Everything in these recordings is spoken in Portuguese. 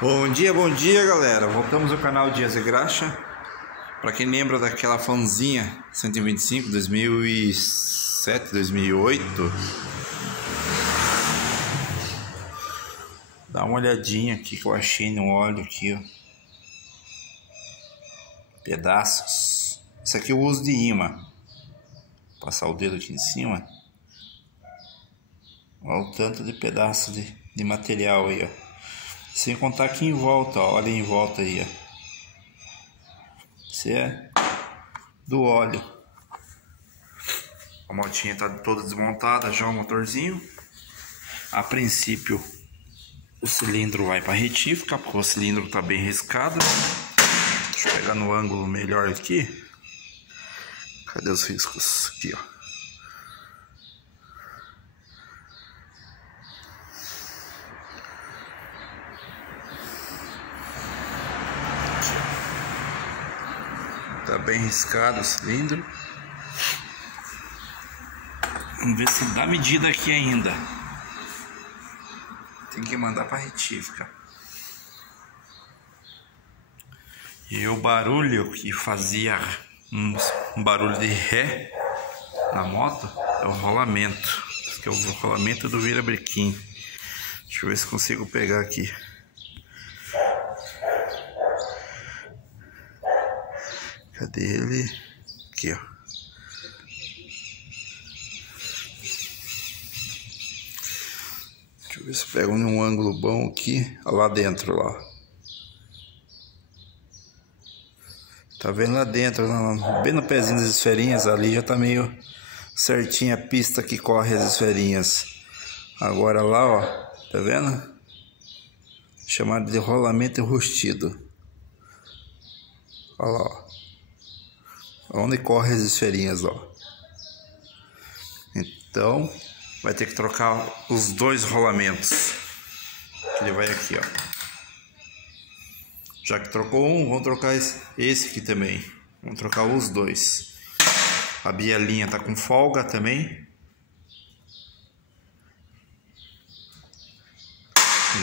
Bom dia galera, voltamos ao canal Dias e Graxa. Para quem lembra daquela fanzinha 125 2007, 2008, dá uma olhadinha aqui que eu achei no óleo aqui, ó. Pedaços. Isso aqui eu uso de imã. Passar o dedo aqui em cima. Olha o tanto de pedaço de material aí, ó. Sem contar aqui em volta, ó. Olha em volta aí, ó. Isso é do óleo. A motinha tá toda desmontada já, o motorzinho. A princípio o cilindro vai para retífica, porque o cilindro tá bem riscado. Deixa eu pegar no ângulo melhor aqui. Cadê os riscos? Aqui, ó. Tá bem riscado o cilindro. Vamos ver se dá medida aqui ainda. Tem que mandar para retífica. E o barulho que fazia um barulho de ré na moto é o rolamento. Esse aqui é o rolamento do virabrequim. Deixa eu ver se consigo pegar aqui. Cadê ele? Aqui, ó. Deixa eu ver se eu pego num ângulo bom aqui. Olha lá dentro, lá. Tá vendo lá dentro, bem no pezinho das esferinhas ali, já tá meio certinha a pista que corre as esferinhas. Agora lá, ó, tá vendo? Chamado de rolamento enrustido. Olha lá, ó. Onde corre as esferinhas, ó. Então vai ter que trocar os dois rolamentos. Ele vai aqui, ó. Já que trocou um, vamos trocar esse aqui também. Vamos trocar os dois. A bielinha tá com folga também.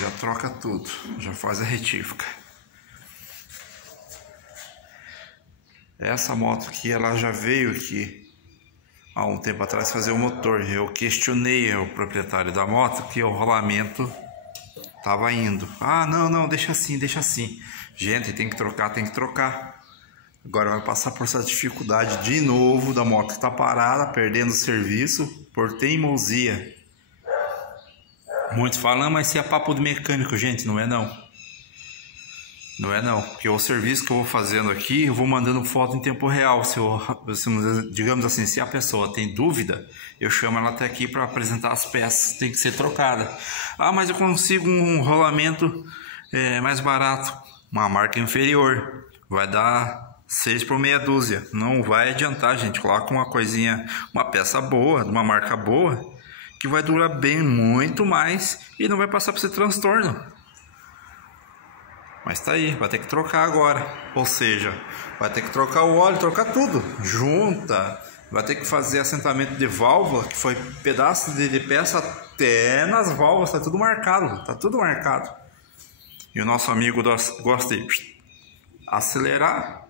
Já troca tudo, já faz a retífica. Essa moto aqui, ela já veio aqui há um tempo atrás fazer o motor. Eu questionei o proprietário da moto que o rolamento tava indo. Ah, não, deixa assim, deixa assim. Gente, tem que trocar. Agora vai passar por essa dificuldade de novo da moto que tá parada, perdendo o serviço por teimosia. Muitos falam, mas se é papo de mecânico, gente, não é não. Não é não, porque o serviço que eu vou fazendo aqui, eu vou mandando foto em tempo real. Digamos assim, se a pessoa tem dúvida, eu chamo ela até aqui para apresentar as peças, tem que ser trocada. Ah, mas eu consigo um rolamento mais barato, uma marca inferior, vai dar 6 por meia dúzia. Não vai adiantar, gente. Coloca uma coisinha, uma peça boa, de uma marca boa, que vai durar bem muito mais e não vai passar por esse transtorno. Mas tá aí, vai ter que trocar agora. Ou seja, vai ter que trocar o óleo, trocar tudo. Junta. Vai ter que fazer assentamento de válvula, que foi pedaço de peça até nas válvulas. Tá tudo marcado. Tá tudo marcado. E o nosso amigo gosta de acelerar.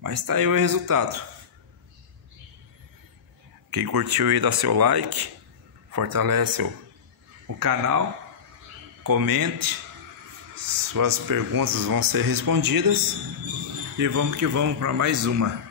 Mas tá aí o resultado. Quem curtiu aí, dá seu like. Fortalece o canal. Comente. Suas perguntas vão ser respondidas. E vamos que vamos para mais uma.